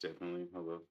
Definitely. I love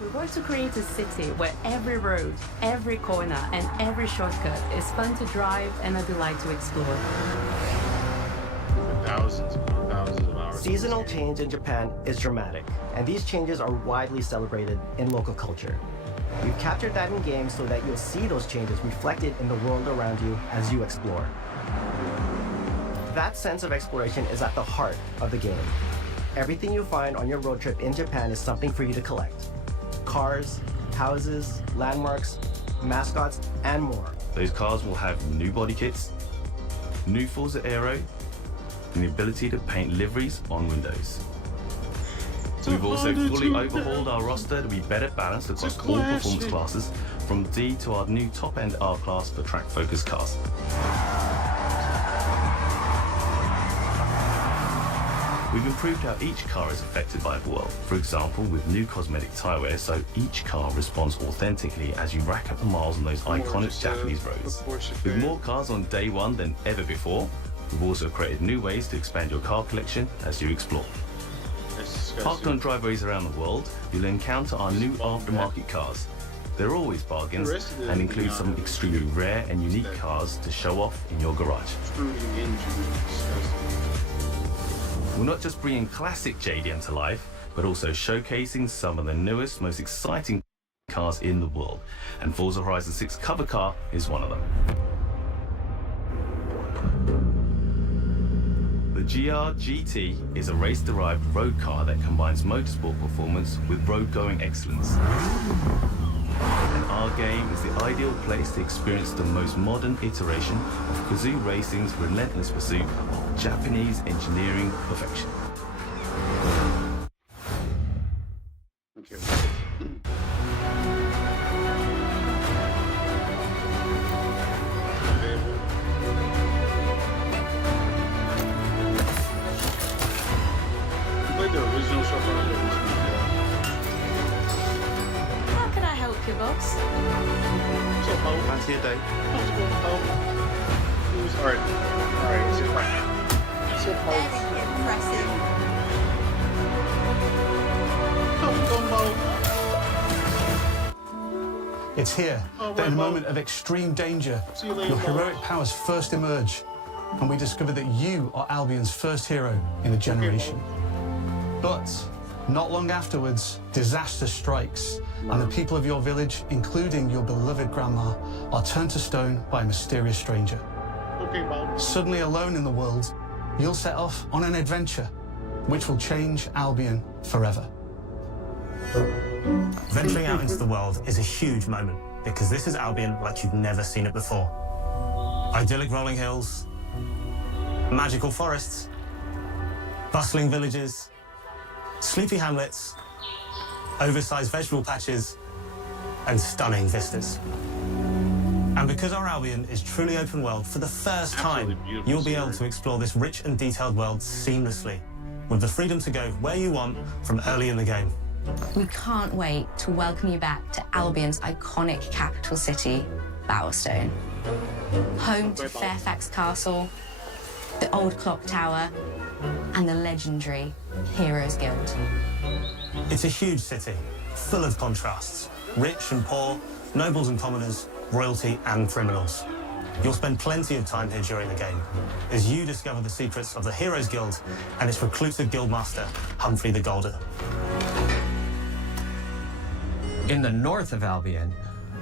We work to create a city where every road, every corner, and every shortcut is fun to drive and a delight to explore. thousands of hours. Seasonal change in Japan is dramatic, and these changes are widely celebrated in local culture. We've captured that in games so that you'll see those changes reflected in the world around you as you explore. That sense of exploration is at the heart of the game. Everything you find on your road trip in Japan is something for you to collect. Cars, houses, landmarks, mascots, and more. Those cars will have new body kits, new Forza Aero, and the ability to paint liveries on windows. We've also fully overhauled our roster to be better balanced across all performance classes, from D to our new top-end R-Class for track-focused cars. We've improved how each car is affected by the world. For example, with new cosmetic tyre wear, so each car responds authentically as you rack up the miles on those iconic Japanese roads. With more cars on day one than ever before, we've also created new ways to expand your car collection as you explore. Parked on driveways around the world, you'll encounter our new aftermarket cars. They're always bargains and include some extremely rare and unique cars to show off in your garage. We're not just bringing classic JDM to life, but also showcasing some of the newest, most exciting cars in the world. And Forza Horizon 6 cover car is one of them. The GR GT is a race-derived road car that combines motorsport performance with road-going excellence. And our game is the ideal place to experience the most modern iteration of Kazoo Racing's relentless pursuit of Japanese engineering perfection. Okay. Like the original stuff on it. How can I help you, boss? What's up, Bo? Fancy a day? How's it going, Bo? Alright, sit right. Sit, Bo. Very impressive. How's it going, Bo? It's here Oh, that in a right, moment of extreme danger, See you later, your Bo. heroic powers first emerge, and we discover that you are Albion's first hero in a generation. But not long afterwards, disaster strikes, and the people of your village, including your beloved grandma, are turned to stone by a mysterious stranger. Okay, Bo. Suddenly alone in the world, you'll set off on an adventure which will change Albion forever. Venturing out into the world is a huge moment because this is Albion like you've never seen it before. Idyllic rolling hills, magical forests, bustling villages, sleepy hamlets, oversized vegetable patches, and stunning vistas. And because our Albion is truly open world, for the first time, Absolutely beautiful you'll be able scenery. to explore this rich and detailed world seamlessly, with the freedom to go where you want from early in the game. We can't wait to welcome you back to Albion's iconic capital city, Bowerstone. Home to Fairfax Castle, the old clock tower, and the legendary Heroes Guild. It's a huge city, full of contrasts. Rich and poor, nobles and commoners, royalty and criminals. You'll spend plenty of time here during the game as you discover the secrets of the Heroes Guild and its reclusive guildmaster, Humphrey the Golden. In the north of Albion,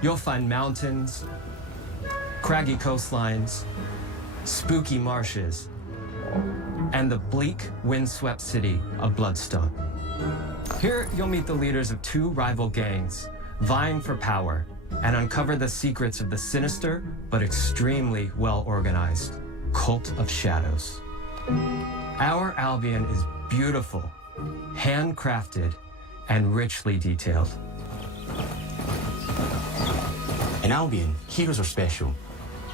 you'll find mountains, craggy coastlines, spooky marshes, and the bleak, windswept city of Bloodstone. Here, you'll meet the leaders of two rival gangs, vying for power, and uncover the secrets of the sinister but extremely well-organized Cult of Shadows. Our Albion is beautiful, handcrafted, and richly detailed. In Albion, heroes are special,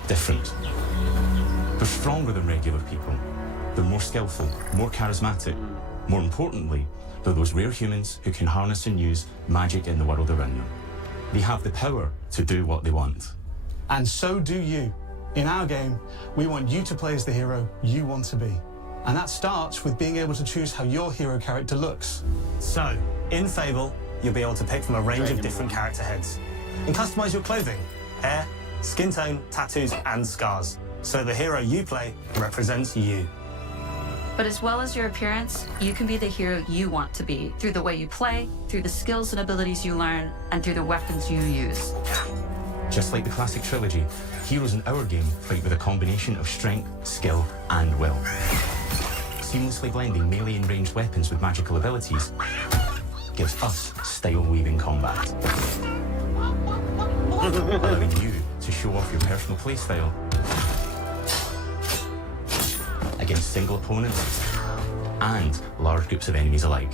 different. They're stronger than regular people. They're more skillful, more charismatic. More importantly, they're those rare humans who can harness and use magic in the world around them. They have the power to do what they want. And so do you. In our game, we want you to play as the hero you want to be. And that starts with being able to choose how your hero character looks. So, in Fable, you'll be able to pick from a range of different character heads and customize your clothing, hair, skin tone, tattoos, and scars. So the hero you play represents you. But as well as your appearance, you can be the hero you want to be through the way you play, through the skills and abilities you learn, and through the weapons you use. Just like the classic trilogy, heroes in our game fight with a combination of strength, skill, and will. Seamlessly blending melee and ranged weapons with magical abilities gives us style-weaving combat. Allowing you to show off your personal playstyle against single opponents and large groups of enemies alike.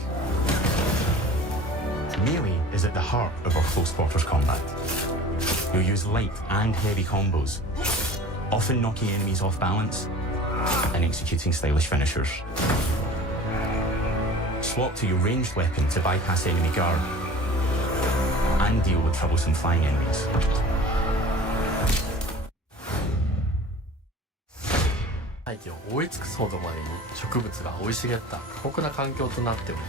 Melee is at the heart of our close quarters combat. You'll use light and heavy combos, often knocking enemies off balance and executing stylish finishers. Swap to your ranged weapon to bypass enemy guard and deal with troublesome flying enemies. 大気を覆い尽くすほどまでに植物が生い茂った過酷な環境となっており、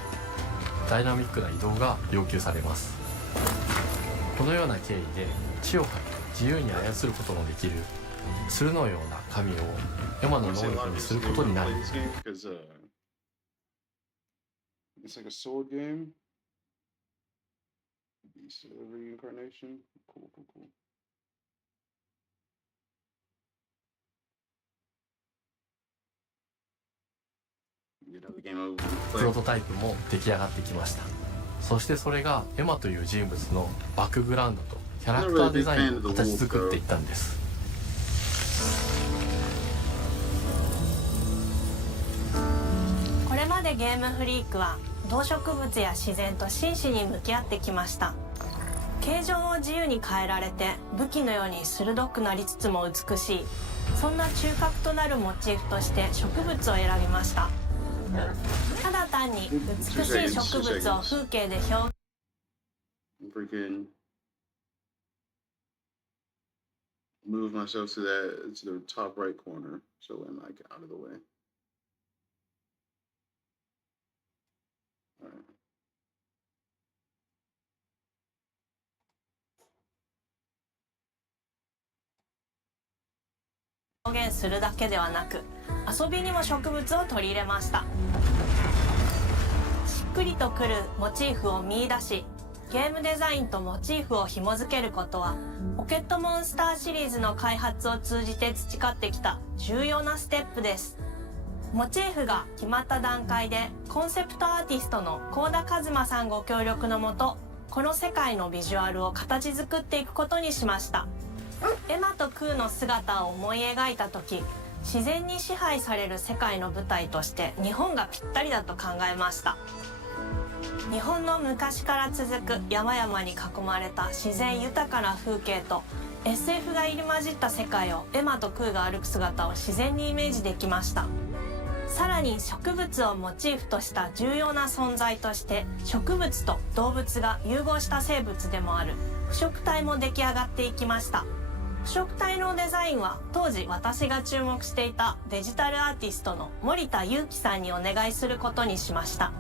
ダイナミックな移動が要求されます。このような経緯で地を這い自由に操ることのできる鶴のような神をエマの能力にすることになり、 It's like a sword game. Beast of Reincarnation. Cool, cool, cool. You know, the game of プロトタイプも出来上がってきました。そしてそれがエマという人物のバックグラウンドとキャラクターデザインを形作っていったんです。これまでゲームフリークは動植物や自然と真摯に向き合ってきました。形状を自由に変えられて武器のように鋭くなりつつも美しい、そんな中核となるモチーフとして植物を選びました。ただ単に美しい植物を風景で表現 freaking move myself to the top right corner so I'm like out of the way. All right. 表現するだけではなく、遊びにも植物を取り入れました。しっくりとくるモチーフを見出し、ゲームデザインとモチーフを紐付けることはポケットモンスターシリーズの開発を通じて培ってきた重要なステップです。モチーフが決まった段階でコンセプトアーティストの幸田一馬さんご協力のもと、この世界のビジュアルを形作っていくことにしました。エマとクーの姿を思い描いた時、自然に支配される世界の舞台として日本がぴったりだと考えました。日本の昔から続く山々に囲まれた自然豊かな風景と SF が入り混じった世界をエマとクーが歩く姿を自然にイメージできました。さらに植物をモチーフとした重要な存在として植物と動物が融合した生物でもある腐食体も出来上がっていきました。腐食体のデザインは当時私が注目していたデジタルアーティストの森田裕樹さんにお願いすることにしました。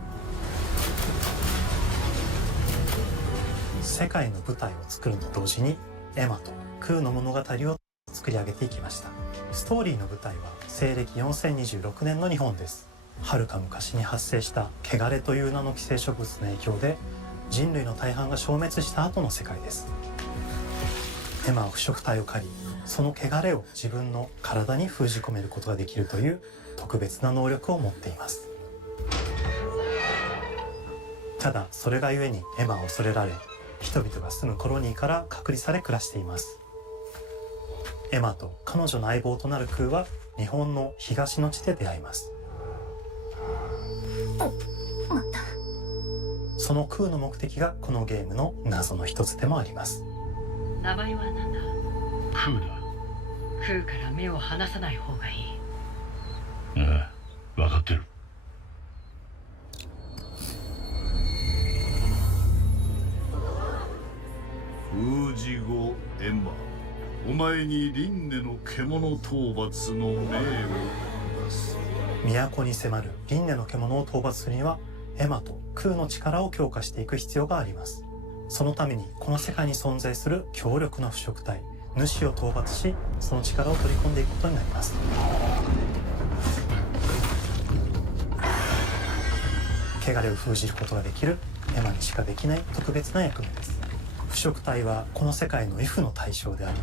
世界の舞台を作ると同時にエマとクーの物語を作り上げていきました。ストーリーの舞台は西暦4026年の日本です。はるか昔に発生した汚れという名の寄生植物の影響で人類の大半が消滅した後の世界です。エマは腐食体を狩り、その汚れを自分の体に封じ込めることができるという特別な能力を持っています。ただそれがゆえにエマは恐れられ、人々が住むコロニーから隔離され暮らしています。エマと彼女の相棒となるクーは日本の東の地で出会います。その空の目的がこのゲームの謎の一つでもあります。名前は何だ？空だ。空から目を離さない方がいい。ああ、分かってる。封じ後エマ、お前に輪廻の獣討伐の命を出す。都に迫る輪廻の獣を討伐するにはエマと空の力を強化していく必要があります。そのためにこの世界に存在する強力な腐食体主を討伐し、その力を取り込んでいくことになります。汚れを封じることができるエマにしかできない特別な役目です。腐食体はこの世界の F の対象であり、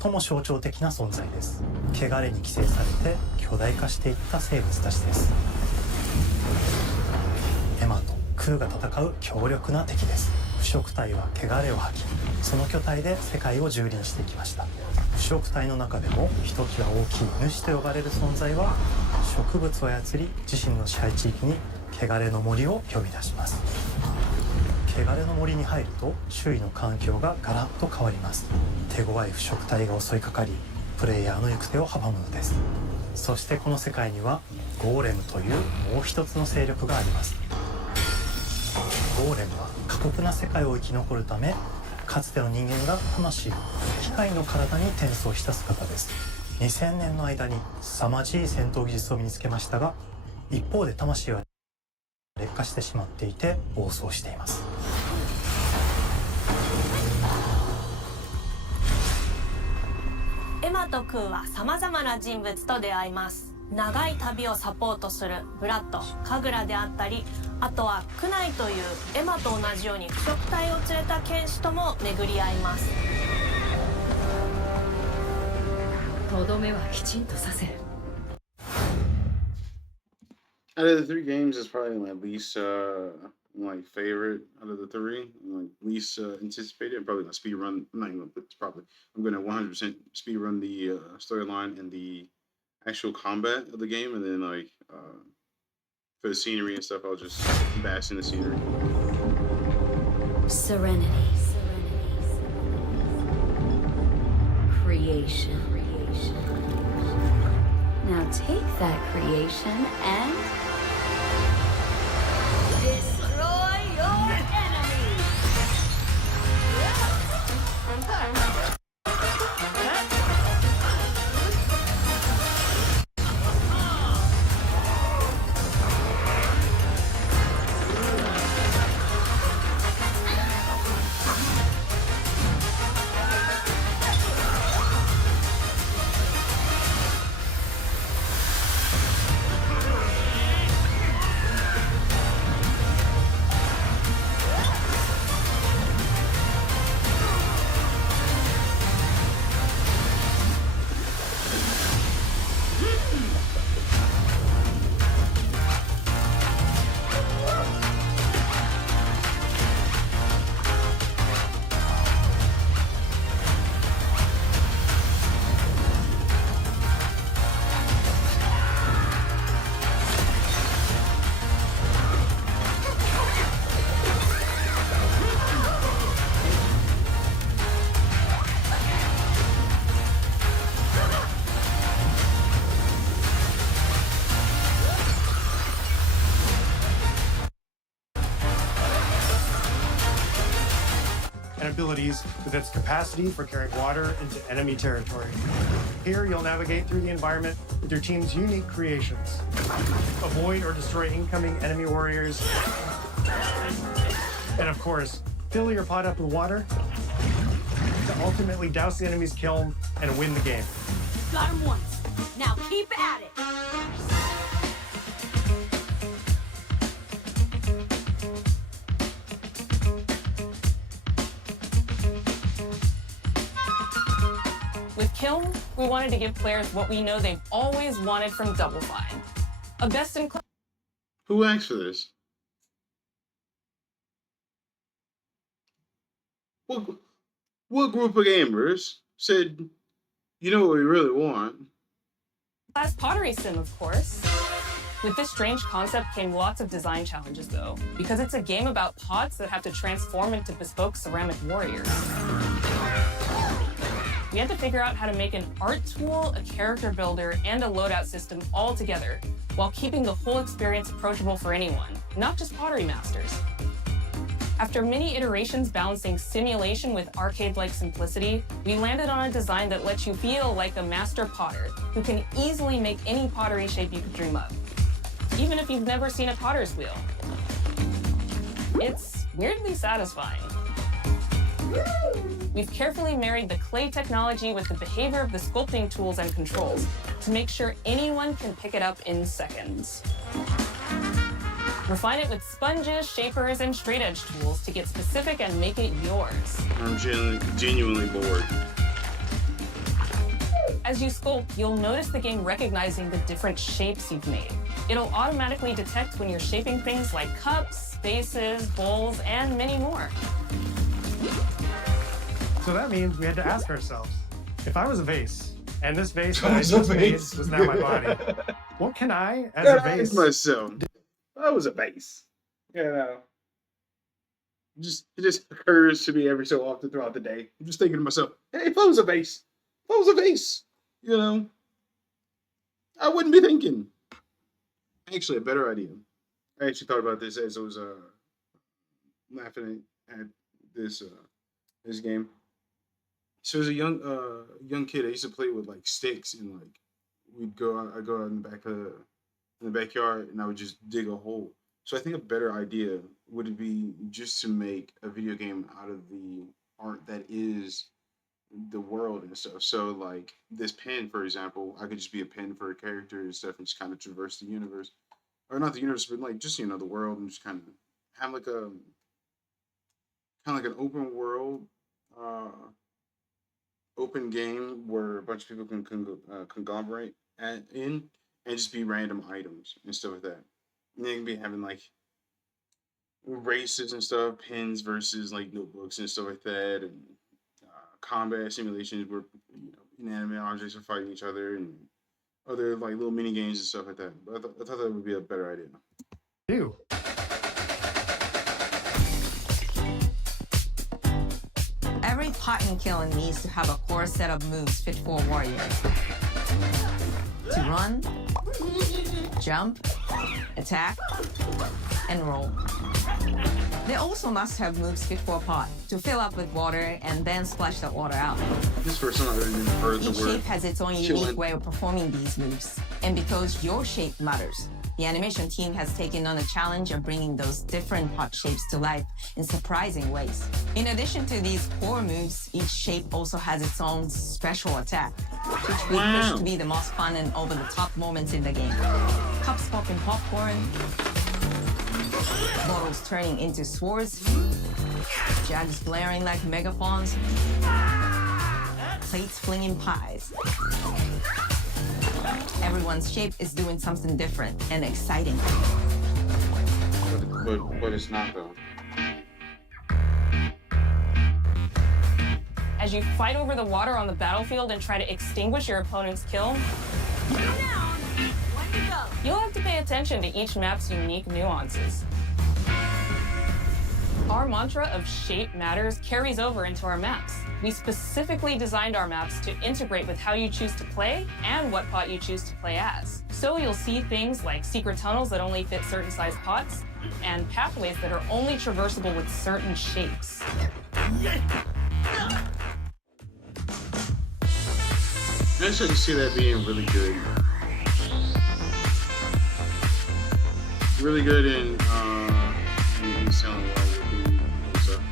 最も象徴的な存在です。汚れに寄生されて巨大化していった生物たちです。エマと空が戦う強力な敵です。腐食体は汚れを吐き、その巨体で世界を蹂躙していきました。腐食体の中でもひときわ大きい主と呼ばれる存在は、植物を操り自身の支配地域に汚れの森を呼び出します。汚れの森に入ると周囲の環境がガラッと変わります。手強い腐食体が襲いかかり、プレイヤーの行く手を阻むのです。そしてこの世界にはゴーレムというもう一つの勢力があります。ゴーレムは過酷な世界を生き残るため、かつての人間が魂を機械の体に転送した姿です。2000年の間に凄まじい戦闘技術を身につけましたが、一方で魂は劣化してしまっていて暴走しています。エマと空はさまざまな人物と出会います。長い旅をサポートするブラッド、神楽であったり、あとはクナイというエマと同じように腐食体を連れた剣士とも巡り合います。とどめはきちんとさせる。Out of the three games, it's probably my least like favorite out of the three. Like least anticipated. I'm probably gonna speed run. I'm not even gonna put this probably. I'm gonna 100% speed run the storyline and the actual combat of the game, and then like for the scenery and stuff, I'll just bask in the scenery. Serenity. Creation. Now take that creation and destroy your enemies. And abilities with its capacity for carrying water into enemy territory. Here, you'll navigate through the environment with your team's unique creations. Avoid or destroy incoming enemy warriors. And of course, fill your pot up with water to ultimately douse the enemy's kiln and win the game. Got him once. Now keep at it. With Kiln, we wanted to give players what we know they've always wanted from Double Fine. A best-in-class... Who asked for this? What group of gamers said, you know what we really want? pottery sim, of course. With this strange concept came lots of design challenges, though, because it's a game about pots that have to transform into bespoke ceramic warriors. We had to figure out how to make an art tool, a character builder, and a loadout system all together, while keeping the whole experience approachable for anyone, not just pottery masters. After many iterations balancing simulation with arcade-like simplicity, we landed on a design that lets you feel like a master potter who can easily make any pottery shape you could dream up, even if you've never seen a potter's wheel. It's weirdly satisfying. We've carefully married the clay technology with the behavior of the sculpting tools and controls to make sure anyone can pick it up in seconds. Refine it with sponges, shapers, and straight edge tools to get specific and make it yours. I'm genuinely bored. As you sculpt, you'll notice the game recognizing the different shapes you've made. It'll automatically detect when you're shaping things like cups, vases, bowls, and many more. So that means we had to ask ourselves, if I was a vase, and this vase that I just made was now my body, what can I, as a vase, myself? I was a vase. You know, it just occurs to me every so often throughout the day. I'm just thinking to myself, hey, if I was a vase, you know, I wouldn't be thinking. Actually, a better idea. I actually thought about this as I was laughing at this this game. So as a young kid, I used to play with like sticks, and like I'd go out in the backyard, and I would just dig a hole. So I think a better idea would be just to make a video game out of the art that is the world and stuff. So like this pen, for example, I could just be a pen for a character and stuff, and just kind of traverse the universe, or not the universe, but like just the world, and just kind of have like a an open world, open game where a bunch of people can conglomerate in, and just be random items and stuff like that. And they can be having like races and stuff, pins versus like notebooks and stuff like that, and combat simulations where inanimate objects are fighting each other, and other like little mini games and stuff like that. But I thought that would be a better idea. Ew. Every pot and kiln needs to have a core set of moves fit for warriors. To run, jump, attack, and roll. They also must have moves fit for a pot to fill up with water and then splash that water out. This person I've even heard the Each word. shape has its own chillin'. unique way of performing these moves. And because your shape matters, the animation team has taken on the challenge of bringing those different pot shapes to life in surprising ways. In addition to these core moves, each shape also has its own special attack, which we push to be the most fun and over-the-top moments in the game. Cups popping popcorn, bottles turning into swords, jugs glaring like megaphones, plates flinging pies. Everyone's shape is doing something different and exciting. But it's not though. As you fight over the water on the battlefield and try to extinguish your opponent's kiln, you'll have to pay attention to each map's unique nuances. Our mantra of shape matters carries over into our maps. We specifically designed our maps to integrate with how you choose to play and what pot you choose to play as. So you'll see things like secret tunnels that only fit certain size pots, and pathways that are only traversable with certain shapes. I actually see that being really good. Really good in selling well with the stuff.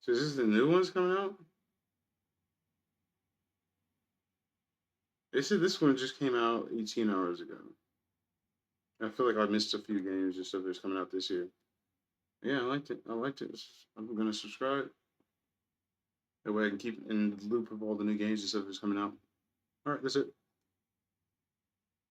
So is this the new ones coming out? They said this one just came out 18 hours ago. I feel like I missed a few games and stuff that's coming out this year. Yeah, I liked it. I'm gonna subscribe. That way I can keep in the loop of all the new games and stuff that's coming out. All right, that's it.